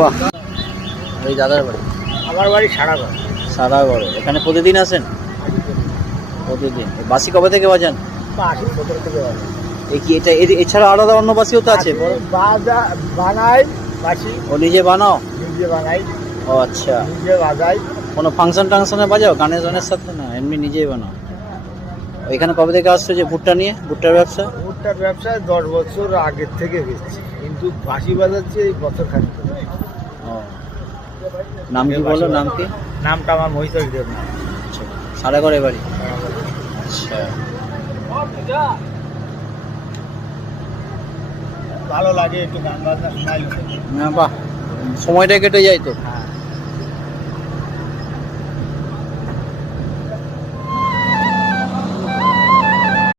বাহ, এই দাদার বাড়ি? আমার বাড়ি সারাগড়। সারাগড়ে। এখানে প্রতিদিন আসেন? প্রতিদিন। বাসি কবে থেকে বাজান? 17 থেকে বাজে। কি এটা এছাড়া আলাদা অন্য বাসিও তো আছে? বানাই বাসি। ও নিজে বানাও? নিজে বানাই। ও আচ্ছা। নিজে বাজাই। কোনো ফাংশন টাংশনে বাজাও গানের গানের সাথে? না, এমনি নিজেই বানাও। এখানে কবে থেকে আসছো যে ভুট্টা নিয়ে, ভুট্টার ব্যবসা? ভুট্টার ব্যবসায় 10 বছর আগের থেকে বেচছি, কিন্তু বাসি বাজাচ্ছি এই বছর খানিক। ও, নাম কি বলো, নাম কি? নামটা আমার মহিতক দেব না। আচ্ছা, সারাগড়ে বাড়ি? আচ্ছা। ভালো লাগে একটু গান বাজনা শোনাই। বাহ, সময়টা কেটে যায় তো। হ্যাঁ।